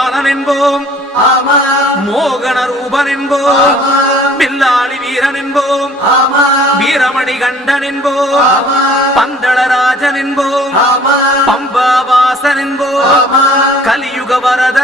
பாலன் என்போம் மோகன ரூபன் என்போம் பில்லாளி வீரன் என்போம் வீரமணி கண்டன் என்போம் பந்தளராஜன் என்போம் பம்பாவாசன் என்போம் கலியுக வரத